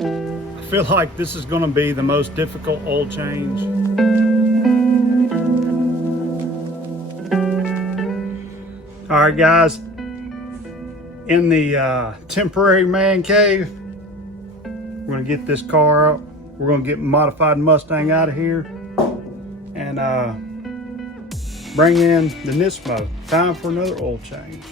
I feel like this is going to be the most difficult oil change. All right, guys, in the temporary man cave, we're going to get this car up. We're going to get modified Mustang out of here and bring in the Nismo. Time for another oil change.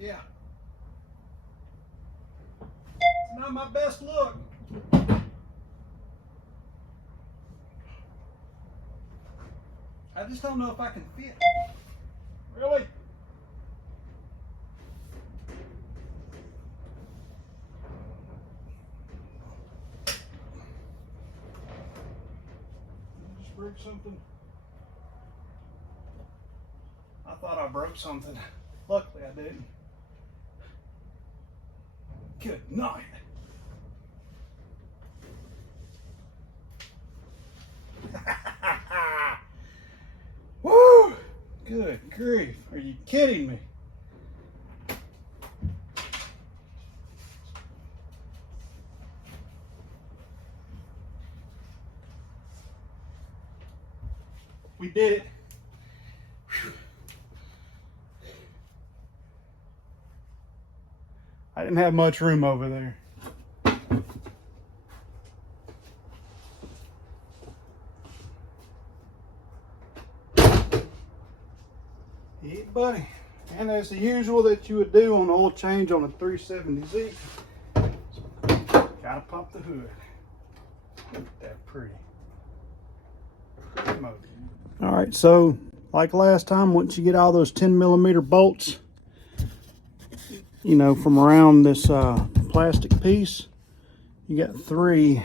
Yeah. It's not my best look. I just don't know if I can fit. Really? Just broke something. I thought I broke something. Luckily I didn't. Good night. Woo! Good grief. Are you kidding me? We did it. Whew. I didn't have much room over there. Yeah, buddy. And that's the usual that you would do on oil change on a 370Z. Gotta pop the hood. Look at that pretty. All right, so like last time, once you get all those 10mm bolts, you know, from around this plastic piece, you got 3. Can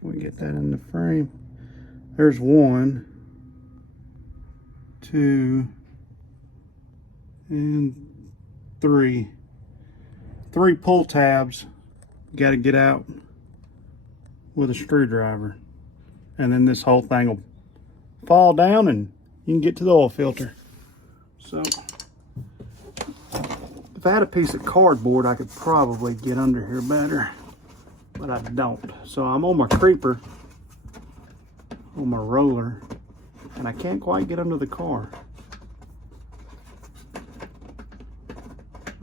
we get that in the frame? There's 1, 2, and 3. 3 pull tabs. You got to get out with a screwdriver, and then this whole thing will fall down and you can get to the oil filter. So if I had a piece of cardboard, I could probably get under here better, but I don't. So I'm on my creeper, on my roller, and I can't quite get under the car.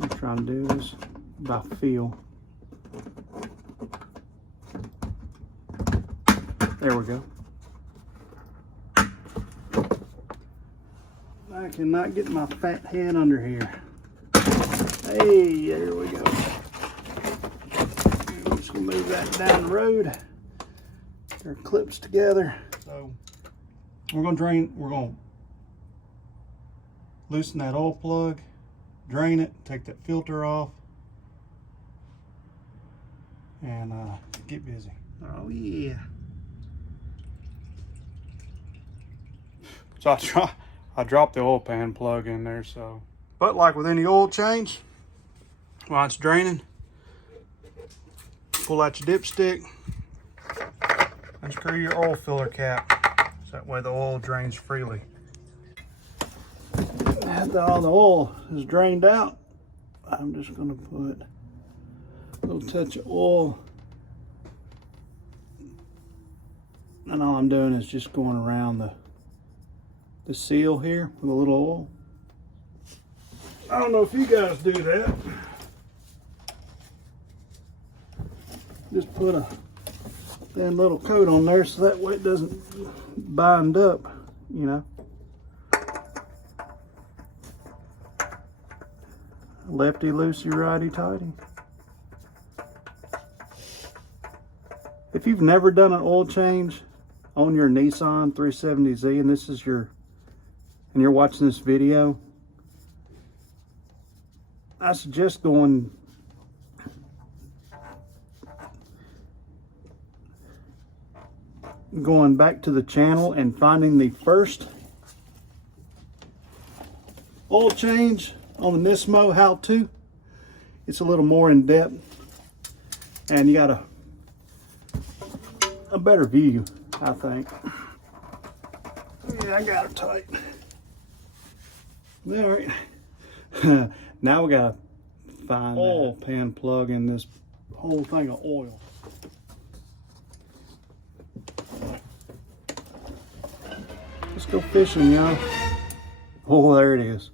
I'm trying to do this by feel. There we go. I cannot get my fat head under here. Hey, there we go. I'm just gonna move that down the road. They're clips together. So we're gonna loosen that oil plug, drain it, take that filter off, and get busy. Oh yeah. So I dropped the oil pan plug in there, so. But like with any oil change, while it's draining, pull out your dipstick and screw your oil filler cap, so that way the oil drains freely. After all the oil is drained out, I'm just gonna put a little touch of oil, and all I'm doing is just going around the seal here with a little oil. I don't know if you guys do that. Just put a thin little coat on there so that way it doesn't bind up, you know. Lefty loosey, righty tighty. If you've never done an oil change own your Nissan 370Z and this is your, and you're watching this video, I suggest going back to the channel and finding the first oil change on the Nismo how-to. It's a little more in depth and you got a better view, I think. Yeah, I got it tight. All right. Now we gotta find oil pan plug in this whole thing of oil. Let's go fishing, y'all. Oh, there it is.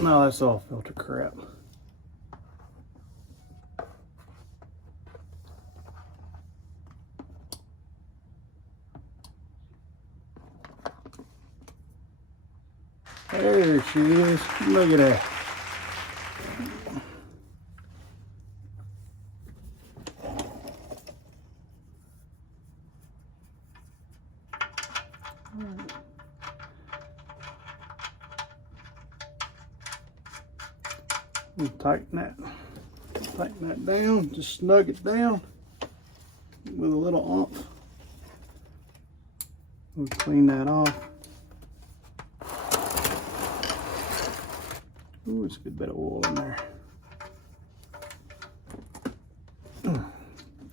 No, that's all filter crap. There she is. Look at that. We'll tighten that down, just snug it down with a little oomph. We'll clean that off. Ooh, it's a good bit of oil in there.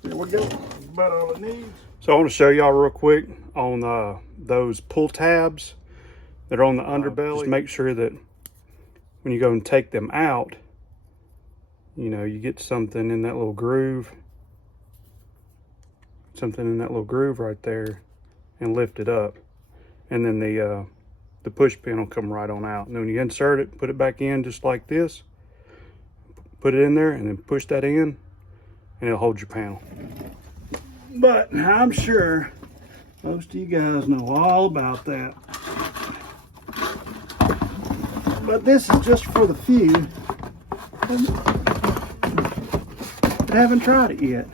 There we go. That's about all it needs. So I want to show y'all real quick on those pull tabs that are on the underbelly. Just make sure that when you go and take them out, you know, you get something in that little groove. Something in that little groove right there and lift it up. And then the push pin will come right on out. And then when you insert it, put it back in just like this. Put it in there and then push that in and it'll hold your panel. But I'm sure most of you guys know all about that. But this is just for the few that haven't tried it yet.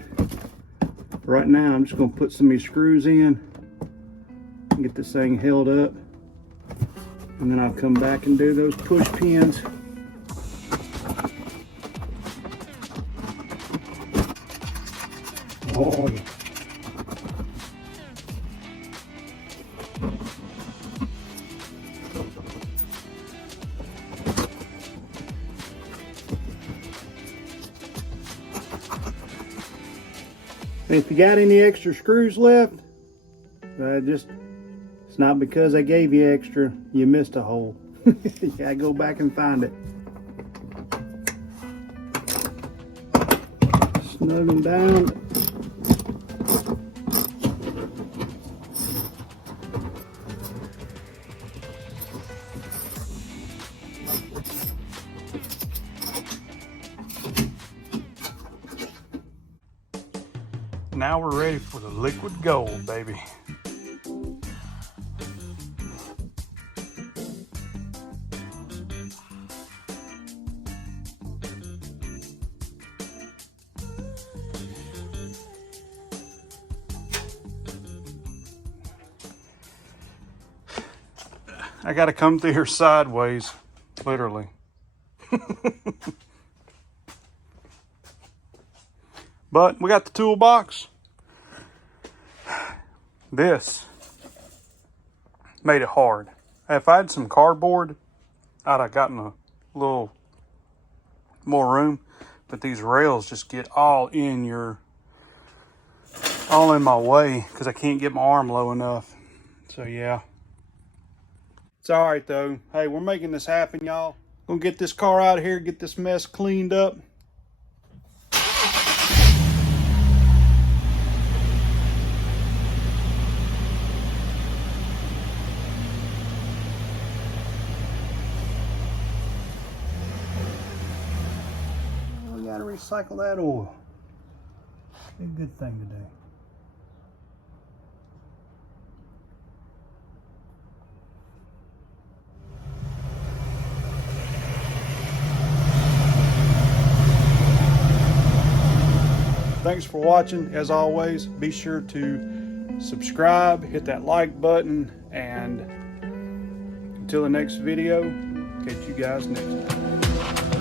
Right now I'm just going to put some of these screws in and get this thing held up. And then I'll come back and do those push pins. Oh, yeah. If you got any extra screws left, it's not because I gave you extra, you missed a hole. You gotta go back and find it. Snug them down. Now we're ready for the liquid gold, baby. I gotta come through here sideways, literally. But we got the toolbox. This made it hard. If I had some cardboard, I'd have gotten a little more room. But these rails just get all in my way because I can't get my arm low enough. So yeah. It's all right though. Hey, we're making this happen, y'all. Gonna get this car out of here, get this mess cleaned up. We gotta recycle that oil. Be a good thing to do. thanks for watching. As always, be sure to subscribe, hit that like button, and until the next video, catch you guys next time.